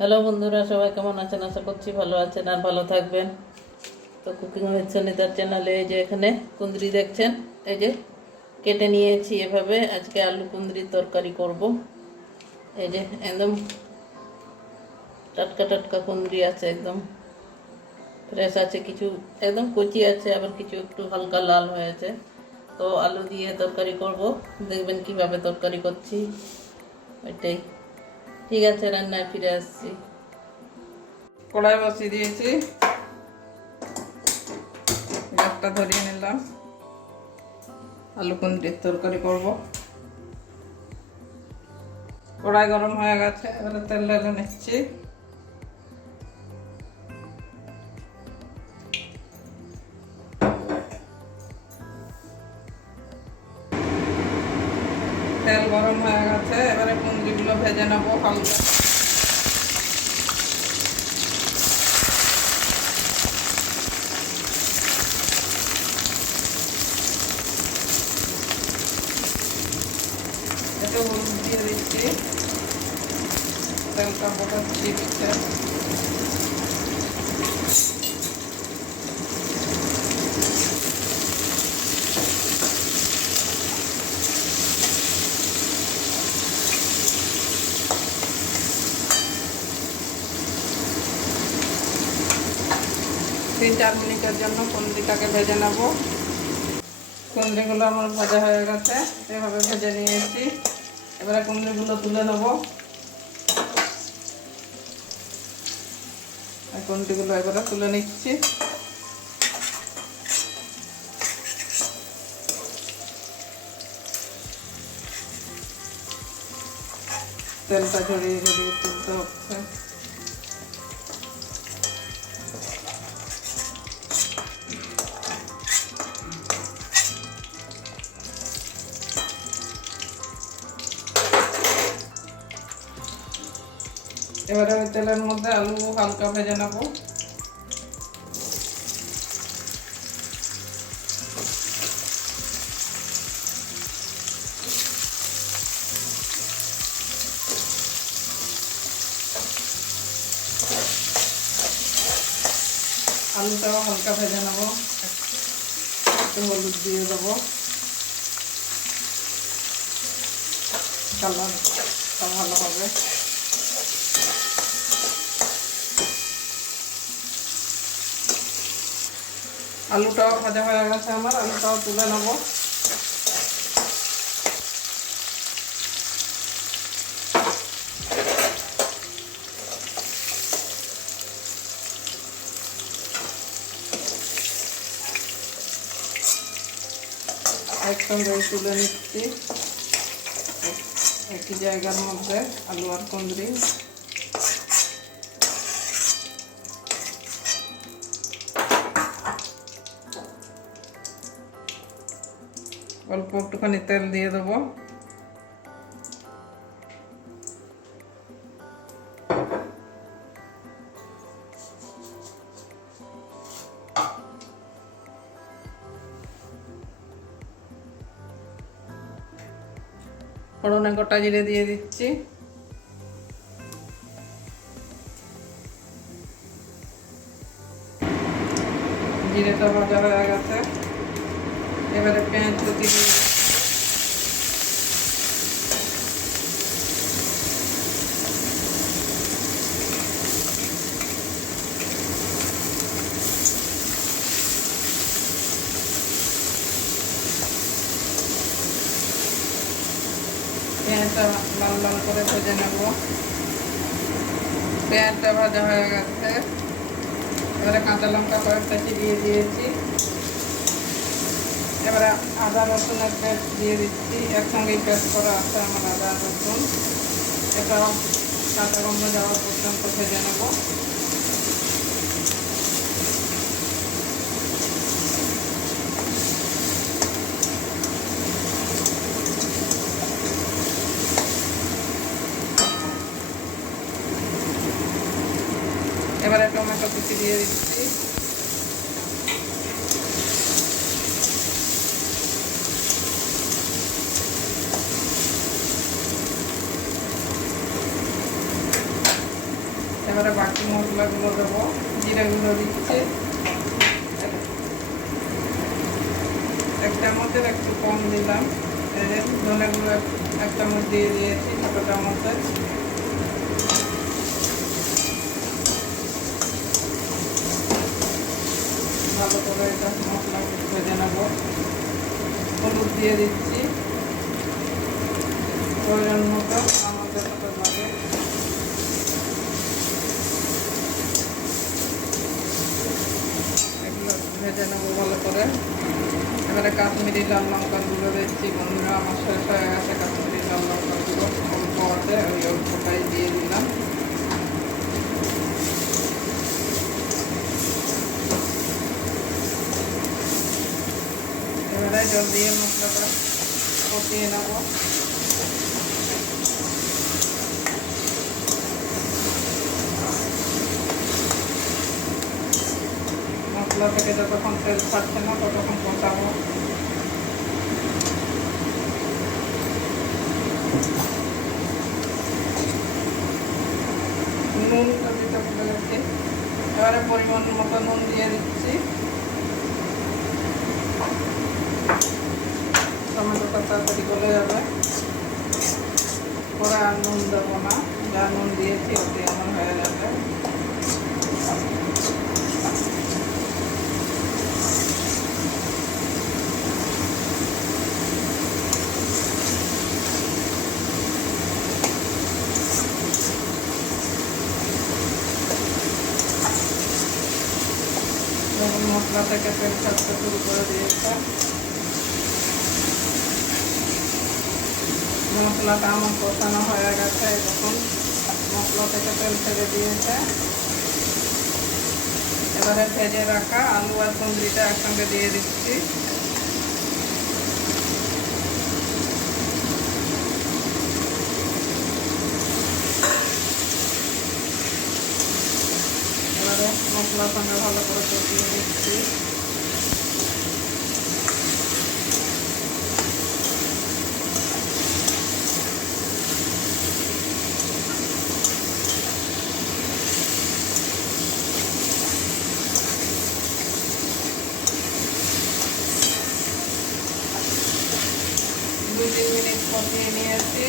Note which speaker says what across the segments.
Speaker 1: Hello বন্ধুরা, সবাই কেমন আছেন? আশা করছি ভালো আছেন আর ভালো থাকবেন। তো কুকিং উইথ সনিতার চ্যানেলে এই যে এখানে কুন্দ্রি দেখছেন, এই যে কেটে নিয়েছি এভাবে। আজকে আলু কুন্দ্রির তরকারি করব। এই যে একদম টাটকা টাটকা কুন্দ্রি আছে একদম। ফ্রেশ আছে, কিছু একদম কচি আছে, আবার কিছু একটু হালকা লাল হয়েছে। তো আলু দিয়ে তরকারি করব। দেখবেন কীভাবে তরকারি করছি। ওইটাই। ঠিক আছে, রান্নায় ফিরে আসছি। কড়াই বসিয়ে দিয়েছি। গ্যাসটা ধরিয়ে নিলাম। আলু কুন্দির তরকারি করব। কড়াই গরম হয়ে গেছে, এবারে তেল ঢেলে নিচ্ছি। নেব হালকা একটু হলুদ দিয়ে দিচ্ছি তেলটা চার মিনিটের জন্য কুন্দিটাকে ভেজে নেব। কুন্দিগুলো আমার ভাজা হয়ে গেছে, এভাবে ভেজে নিয়েছি। এবারে কুন্দিগুলো তুলে নেব। কুন্দিগুলো এবারে তুলে নিচ্ছি। তেলটা ঝরিয়ে ঝরিয়ে তুলতে হচ্ছে। এবারে ওই তেলের মধ্যে আলু হালকা ভেজে নেব। আলুটাও হালকা ভেজে নেব। একটু হলুদ দিয়ে দেবো। কালারটা ভালো হবে। আলুটাও ভাজা হয়ে গেছে আমার, আলুটাও তুলে নেব। একসঙ্গে তুলে নিচ্ছি। একই জায়গার মধ্যে আলু আর কুঁদরি। অল্প একটুখানি তেল দিয়ে দেবো ফোড়নে গোটা জিরে দিয়ে দিচ্ছি জিরেটা ভাজা হয়ে গেছে এবারে পেঁয়াজ দিয়ে পেঁয়াজটা লাল লাল করে ভেজে নেব। পেঁয়াজটা ভাজা হয়ে গেছে। এবারে কাঁচা লঙ্কা কয়েকটা চিবিয়ে দিয়েছি। এবারে আদা রসুনের পেস্ট দিয়ে দিচ্ছি। একসঙ্গেই পেস্ট করা আছে আমার আদা রসুন। এটাও কাঁচা গন্ধ যাওয়া পর্যন্ত ভেজে নেব। এবারে টমেটো কুচি দিয়ে দিচ্ছি। এবারে বাকি মশলাগুলো দেবো, জিরাগুলো দিচ্ছি। এক চামচের একটু কম দিলাম। ধনেগুলো এক চামচ দিয়ে দিয়েছি ছোটো চামচের ভালো করে এটা মশলা ভেজে নেব। হলুদ দিয়ে দিচ্ছি। প্রয়োজন মতো লাগে এগুলো ভেজে নেব ভালো করে এবারে কাশ্মীরি লাল লঙ্কা গুঁড়ো দিচ্ছি বন্ধুরা, আমার শেষ হয়ে গেছে কাশ্মীরি লাল লঙ্কা গুঁড়ো অল্প আছে ওই অল্পটাই দিয়ে দিলাম। এবারে জল দিয়ে মশলাটা কষিয়ে নেব। মশলা থেকে যতক্ষণ তেল ছাড়ছে না, ততক্ষণ কষাবো নুনটা দিতে ভুলে গেছি। এবারে পরিমাণ মতো নুন দিয়ে দিচ্ছি। টমেটোটা তাড়াতাড়ি গলে যাবে। পরে আর নুন দেবো না। যা নুন দিয়েছি ওতে আমার হয়ে যাবে। মশলা তেল ছাড়তে শুরু করে দিয়েছে। মশলাটা আমার কষানো হয়ে গেছে এরকম মশলা থেকে তেল ছেড়ে দিয়েছে। এবারে ভেজে রাখা আলু আর কুঁদরিটা একসঙ্গে দিয়ে দিচ্ছি। মশলার সঙ্গে ভালো করে কষিয়ে দিচ্ছি দুই তিন মিনিট কষিয়ে নিয়েছি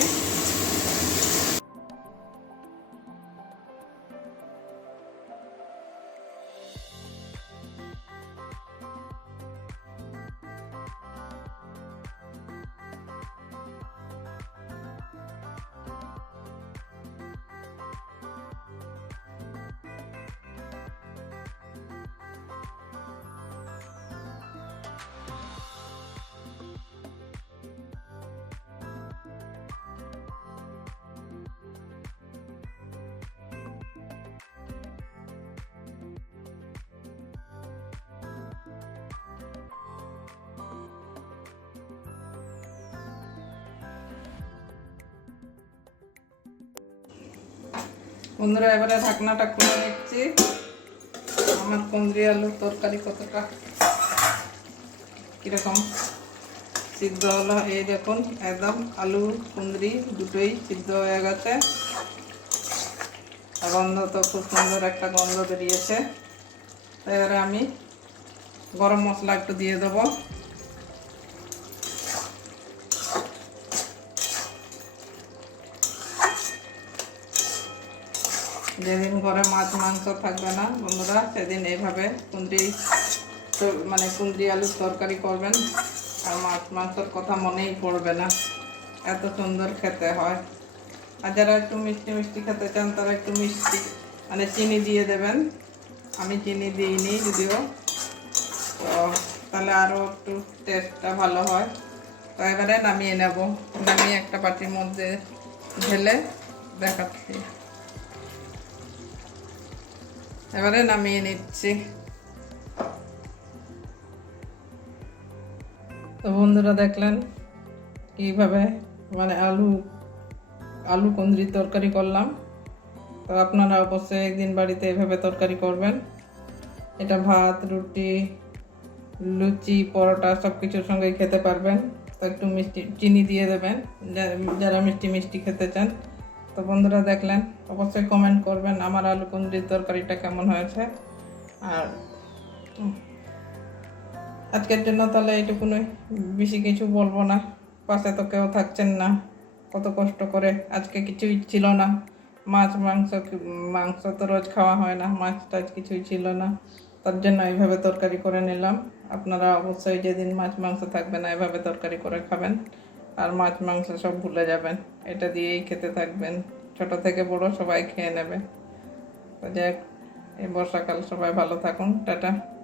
Speaker 1: বন্ধুরা, এবারে ঢাকনাটা খুলে নিচ্ছি। আমার কুঁদরি আলুর তরকারি কতটা? কীরকম? সিদ্ধ হলো, এই দেখুন, একদম আলু, কুঁদরি দুটোই সিদ্ধ হয়ে গেছে। গন্ধ তো খুব সুন্দর একটা গন্ধ বেরিয়েছে। এবারে আমি গরম মশলা একটু দিয়ে দেবো। যেদিন ঘরে মাছ, মাংস থাকবে না, বন্ধুরা, সেদিন এইভাবে কুন্দ্রি মানে কুন্দ্রি আলুর তরকারি করবেন। আর মাছ, মাংসর কথা মনেই পড়বে না। এত সুন্দর খেতে হয়। আর যারা একটু মিষ্টি মিষ্টি খেতে চান, তারা একটু মিষ্টি মানে চিনি দিয়ে দেবেন। আমি চিনি দিইনি যদিও। তো তাহলে আরও একটু টেস্টটা ভালো হয়। তো এবারে নামিয়ে নেব। নামিয়ে একটা বাটির মধ্যে ঢেলে দেখাচ্ছি। এবারে নামিয়ে নিচ্ছি তো বন্ধুরা দেখলেন, কীভাবে মানে আলু আলু কুঁদরির তরকারি করলাম। তো আপনারা অবশ্যই একদিন বাড়িতে এভাবে তরকারি করবেন। এটা ভাত, রুটি, লুচি, পরোটা সব কিছুর সঙ্গে খেতে পারবেন। তো একটু মিষ্টি, চিনি দিয়ে দেবেন। যারা মিষ্টি মিষ্টি খেতে চান তো বন্ধুরা দেখলেন, অবশ্যই কমেন্ট করবেন আমার আলু কুন্দ্রির তরকারিটা কেমন হয়েছে। আর আজকের জন্য তাহলে এইটুকুনই। বেশি কিছু বলব না। পাশে তো কেউ থাকছেন না। কত কষ্ট করে। আজকে কিছুই ছিল না। মাছ, মাংস মাংস তো রোজ খাওয়া হয় না। মাছ টাছ কিছুই ছিল না। তার জন্য এইভাবে তরকারি করে নিলাম। আপনারা অবশ্যই যেদিন মাছ, মাংস থাকবে না, এভাবে তরকারি করে খাবেন। আর মাছ, মাংস সব ভুলে যাবেন। এটা দিয়েই খেতে থাকবেন। ছোট থেকে বড় সবাই খেয়ে নেবে। তো যাই এই বর্ষাকাল সবাই ভালো থাকুন। টাটা।